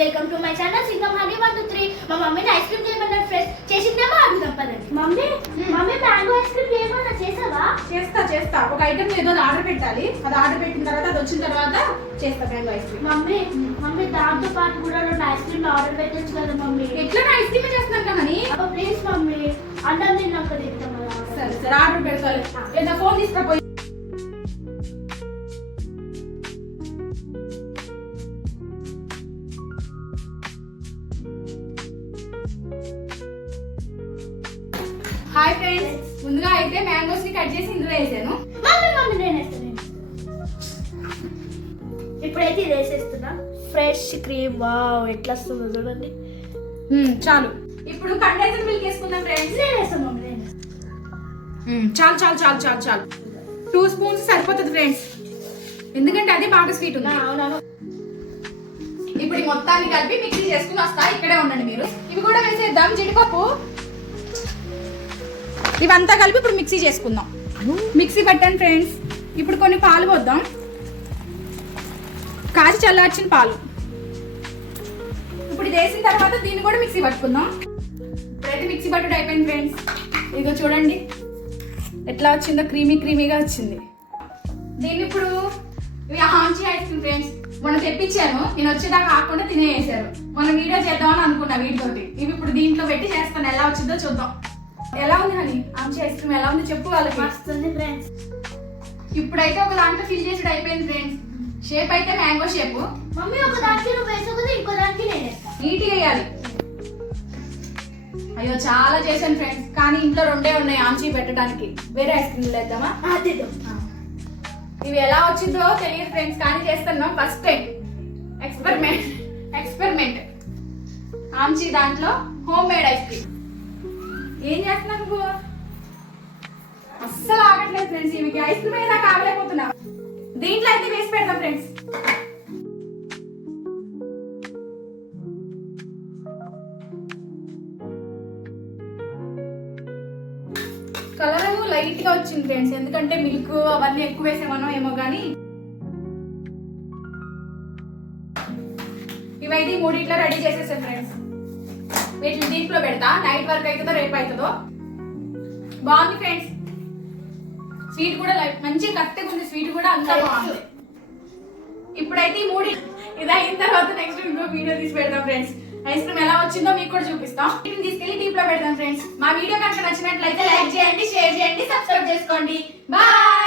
Welcome to my channel Singam Honey 1 2 3. మా మమ్మీని ice cream చేయమన్నారు ఫ్రెండ్స్. చేసిందేమో అడుగుదాం పదండి. మమ్మీ మ్యాంగో ఐస్ క్రీమ్ చేయమన్నా చేసావా? చేస్తా. ఒక ఐటమ్ ఏదో ఆర్డర్ పెట్టాలి. అది ఆర్డర్ పెట్టిన తర్వాత అది వచ్చిన తర్వాత చేస్తా మ్యాంగో ఐస్ క్రీమ్. మమ్మీ దాంతో పాటు కూడా 2 ఐస్ క్రీమ్ ఆర్డర్ పెట్టొచ్చు కదా మమ్మీ. ఎట్లా ఐస్ క్రీమ్ చేస్తున్నాను కానీ అబ్బా ప్లీజ్ మమ్మీ, అన్నం తిన్నాక తింటాం కదా. సరే ఆర్డర్ పెడతాను. ఏదో ఫోన్ తీసుకుపోయి హాయ్ ఫ్రెండ్స్, ముందుగా అయితే మ్యాంగోస్ ని కట్ చేసి ఇందులో వేసాను. మమ్మీ నేను వేస్తాను. ఇప్పుడైతే ఇది వేసేస్తున్నా. ఫ్రెష్ క్రీమ్, వావ్ ఎట్లా వస్తుందో చూడండి. చాలు. ఇప్పుడు కండెన్సర్ మిల్క్ వేసుకుందాం ఫ్రెండ్స్. నేను వేస్తాను మమ్మీ, నేను చాలు 2 స్పూన్స్ సరిపోతుంది ఫ్రెండ్స్, ఎందుకంటే అది బాగా స్వీట్ ఉంది. అవునవును. ఇప్పుడు ఈ మొత్తాన్ని కలిపి మిక్సీ చేసుకుని వస్తా. ఇక్కడే ఉండండి మీరు. ఇవి కూడా వేసేద్దాం. జీడిపప్పు ఇవంతా కలిపి ఇప్పుడు మిక్సీ చేసుకుందాం. మిక్సీ పట్టాను ఫ్రెండ్స్. ఇప్పుడు కొన్ని పాలు పోద్దాం. కాచి చల్లార్చిన పాలు. ఇప్పుడు ఇది వేసిన తర్వాత దీన్ని కూడా మిక్సీ పట్టుకుందాం. ఇప్పుడైతే మిక్సీ పట్టుడు అయిపోయింది ఫ్రెండ్స్. ఇదిగో చూడండి ఎట్లా వచ్చిందో, క్రీమీగా వచ్చింది. దీన్ని ఇప్పుడు ఇవి ఆంచి ఐస్ క్రీమ్ ఫ్రెండ్స్. మొన్న తెప్పించాను, నేను వచ్చేదాకా కాకుండా తినేసారు. మనం వీడియో చేద్దామని అనుకున్నా వీటితోటి. ఇవి ఇప్పుడు దీంట్లో పెట్టి చేస్తాను. ఎలా వచ్చిందో చూద్దాం. ఎలా ఉంది హనీ ఆంచి ఐస్ క్రీమ్? ఎలా ఉంది చెప్పు వాళ్ళకి. వస్తుంది ఫ్రెండ్స్. ఇప్పుడైతే ఒక దాంట్లో ఫిల్ చేసుడు అయిపోయింది ఫ్రెండ్స్. షేప్ అయితే మ్యాంగో షేప్. మమ్మీ ఒక దానికి నువ్వు వేసుకుంది, ఇంకో దానికి నేను వేస్తాను. నీట్గా వేయాలి. అయ్యో చాలా చేశాను ఫ్రెండ్స్, కానీ ఇంట్లో 2 ఉన్నాయి ఆంచి పెట్టడానికి. వేరే ఐస్ క్రీమ్ వేద్దామా? ఇవి ఎలా వచ్చిందో తెలియదు ఫ్రెండ్స్, కానీ చేస్తున్నాం ఫస్ట్ టైం. ఎక్స్పెరిమెంట్ ఆంచి దాంట్లో హోమ్ మేడ్ ఐస్ క్రీమ్. ఏం చేస్తున్నావు నువ్వు? అస్సలు ఆగట్లేదు ఫ్రెండ్స్. ఇవి ఐస్ క్రీమ్ ఏదా కాగలేకపోతున్నా. దీంట్లో అయితే వేసి పెడతాం ఫ్రెండ్స్. కలర్ లైట్ గా వచ్చింది ఫ్రెండ్స్, ఎందుకంటే మిల్క్ అవన్నీ ఎక్కువ వేసామనో ఏమో కానీ. ఇవైతే 3 ఇట్లా రెడీ చేసేసాం ఫ్రెండ్స్. వీటిని దీంట్లో పెడతా. నైట్ వరకు అవుతుందో రేపు అవుతుందో. బాగుంది ఫ్రెండ్స్. స్వీట్ కూడా మంచిగా కరెక్ట్గా ఉంది. స్వీట్ కూడా అంతా బాగుంది. ఇప్పుడైతే ఈ 3 ఇది అయిన తర్వాత నెక్స్ట్ ఇంకో వీడియో తీసి పెడతాం ఫ్రెండ్స్. ఐస్ క్రీమ్ ఎలా వచ్చిందో మీకు కూడా చూపిస్తాం. వీటిని తీసుకెళ్లి డీప్ లో పెడతాం ఫ్రెండ్స్. మా వీడియో కనుక నచ్చినట్లయితే లైక్ చేయండి, షేర్ చేయండి, సబ్స్క్రైబ్ చేసుకోండి. బాయ్.